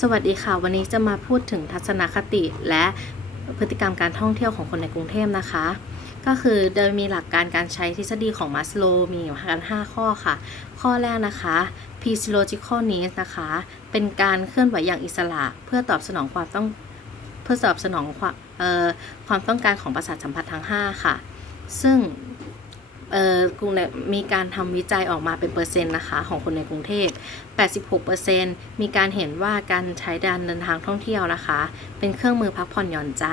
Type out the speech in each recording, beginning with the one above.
สวัสดีค่ะวันนี้จะมาพูดถึงทัศนคติและพฤติกรรมการท่องเที่ยวของคนในกรุงเทพนะคะ ก็คือโดยมีหลักการการใช้ทฤษฎีของมัสโลมีอยู่กัน5ข้อค่ะ ข้อแรกนะคะ physiological needs นะคะ เป็นการเคลื่อนไหวอย่างอิสระเพื่อตอบสนองความต้องเพื่อตอบสนองความความต้องการของประสาทสัมผัสทั้ง 5 ค่ะ ซึ่ง กรุงเนี่ยมีการทำวิจัยออกมาเป็นเปอร์เซ็นต์นะคะของคนในกรุงเทพ 86%มีการเห็นว่าการใช้การเดินทางท่องเที่ยวนะคะ เป็นเครื่องมือพักผ่อนหย่อนใจ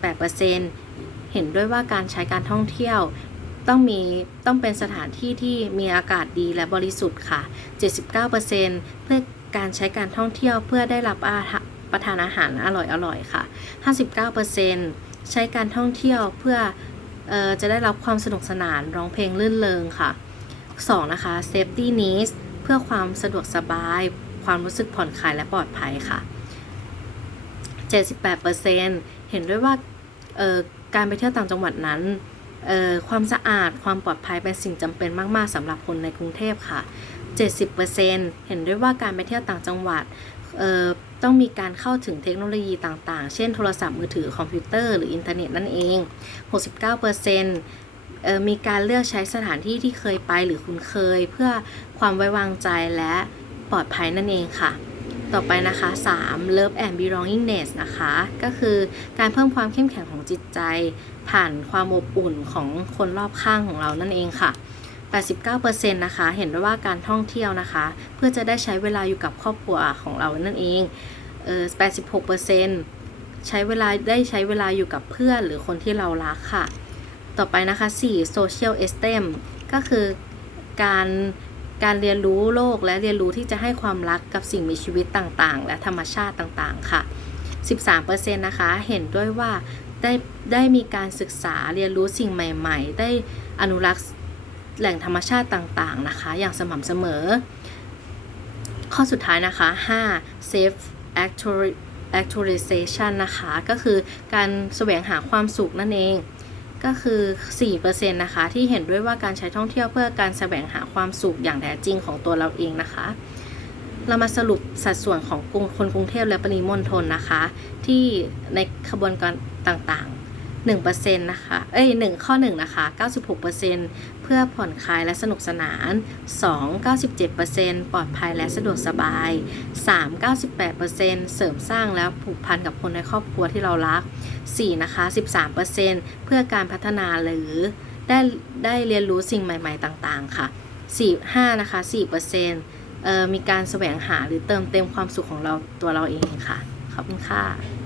78%เห็นด้วยว่าการใช้การท่องเที่ยวต้องมีต้องเป็นสถานที่ที่มีอากาศดีและบริสุทธิ์ค่ะ 79%เพื่อการใช้การท่องเที่ยวเพื่อได้รับอาประทานอาหารอร่อยๆค่ะ 59%ใช้การท่องเที่ยวเพื่อ จะได้รับความสนุกสนานร้องเพลงลื่นเริงค่ะ 2 นะคะ safety needs เพื่อความสะดวกสบาย ความรู้สึกผ่อนคลายและปลอดภัยค่ะ 78%เห็นด้วยว่าเอ่อการไปเที่ยวต่างจังหวัดนั้น ความสะอาดความปลอดภัยเป็นสิ่งจำเป็นมาก ๆสำหรับคนในกรุงเทพค่ะ 70%เห็นด้วยว่าการไปเที่ยวต่างจังหวัดต้องมีการเข้าถึงเทคโนโลยีต่างๆ เช่นโทรศัพท์มือถือคอมพิวเตอร์หรืออินเทอร์เน็ตนั่นเอง 69%เอ่อมีการเลือกใช้สถานที่ที่เคยไปหรือคุ้นเคย เพื่อความไว้วางใจและปลอดภัยนั่นเองค่ะ ต่อไปนะคะ 3. Love and Belongingness นะคะ ก็คือการเพิ่มความเข้มแข็งของจิตใจ ผ่านความอบอุ่นของคนรอบข้างของเรานั่นเองค่ะ 89%นะคะเห็นด้ว่าการท่องเที่ยวนะคะ เพื่อจะได้ใช้เวลาอยู่กับครอบครัวของเรานั่นเองเออ86%ใช้เวลาได้ใช้เวลาอยู่กับเพื่อนหรือคนที่เรารักค่ะ ต่อไปนะคะ 4. social esteem ก็คือการการเรียนรู้โลกและเรียนรู้ที่จะให้ความรักกับสิ่งมีชีวิตต่างๆ และธรรมชาติต่างๆ ค่ะ 13%นะคะเห็นด้วยว่าได้ได้มีการศึกษาเรียนรู้สิ่งใหม่ ๆ ได้อนุรักษ์ แหล่งธรรมชาติต่างๆนะคะ อย่างสม่ำเสมอ ข้อสุดท้ายนะคะ 5. safe actualization นะคะ ก็คือการแสวงหาความสุขนั่นเองก็คือ 4%นะคะ ที่เห็นด้วยว่าการใช้ท่องเที่ยวเพื่อการแสวงหาความสุขอย่างแท้จริงของตัวเราเองนะคะ เรามาสรุปสัดส่วนของกรุงคนกรุงเทพและปริมณฑลนะคะ ที่ในขบวนการต่างๆ 1%นะคะ เอ้ย1ข้อ1นะคะ 96%เพื่อผ่อนคลายและสนุกสนาน 2 97%ปลอดภัยและสะดวกสบาย 3 98%เสริมสร้างและผูกพันกับคนในครอบครัวที่เรารัก 4 นะคะ 13%เพื่อการพัฒนาหรือได้ได้เรียนรู้สิ่งใหม่ๆต่างๆ ค่ะ 4 5 นะคะ 4%เอ่อมีการแสวงหาหรือเติมเต็มความสุขของเราตัวเราเองค่ะ ขอบคุณค่ะ